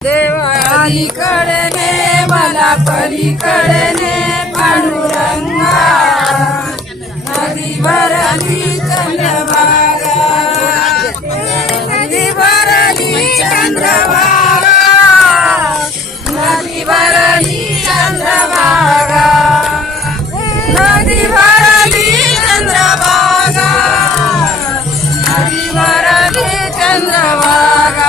देवा अलीकडे मला पलीकडे पांडुरंगा नदी भरली चंद्रभागा नदी भरली चंद्रभागा नदी भरली चंद्रभागा नदी भरली चंद्रभागा नदी भरली चंद्रभागा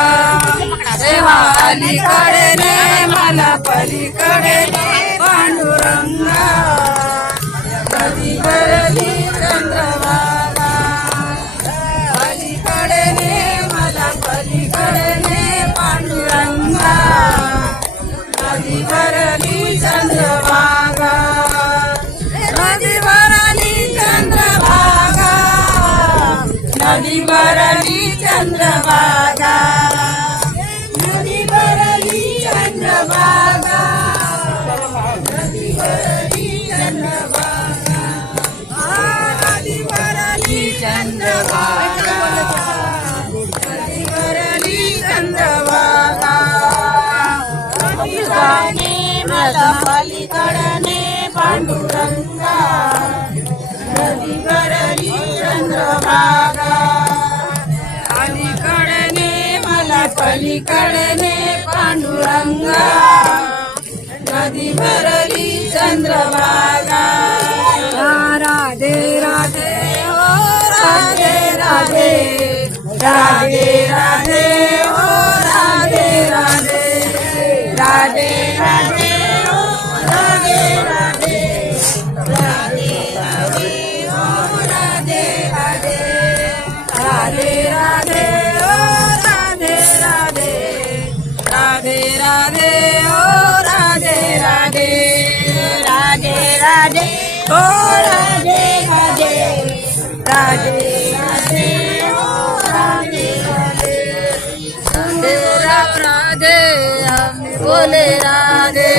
देवा अलीकडे मला पलीकडे पांडुरंगा नदी भरली चंद्रभागा अलीकडे मला पलीकडे पांडुरंगा नदी भरली चंद्रभागा नदी भरली चंद्रभागा नदी भरली चंद्रभागा नदी भरली चंद्रभागा नदी भरली चंद्रभागा नदी भरली चंद्रभागा नदी भरली चंद्रभागा अलीकडे मला पलीकडे पांडुरंगा नदी भरली चंद्रभागा अलीकडे मला पलीकडे पांडुरंगा नदी भरली चंद्रभागा राधे राधे ओ राधे राधे राधे राधे ओ राधे राधे राधे राधे ओ राधे राधे राधे राधे ओ राधे राधे राधे राधे ओ राधे राधे राधे राधे ओ राधे राधे राधे राधे ओ राधे राधे राधे राधे ओ राधे राधे राधे राधे हम बोले राधे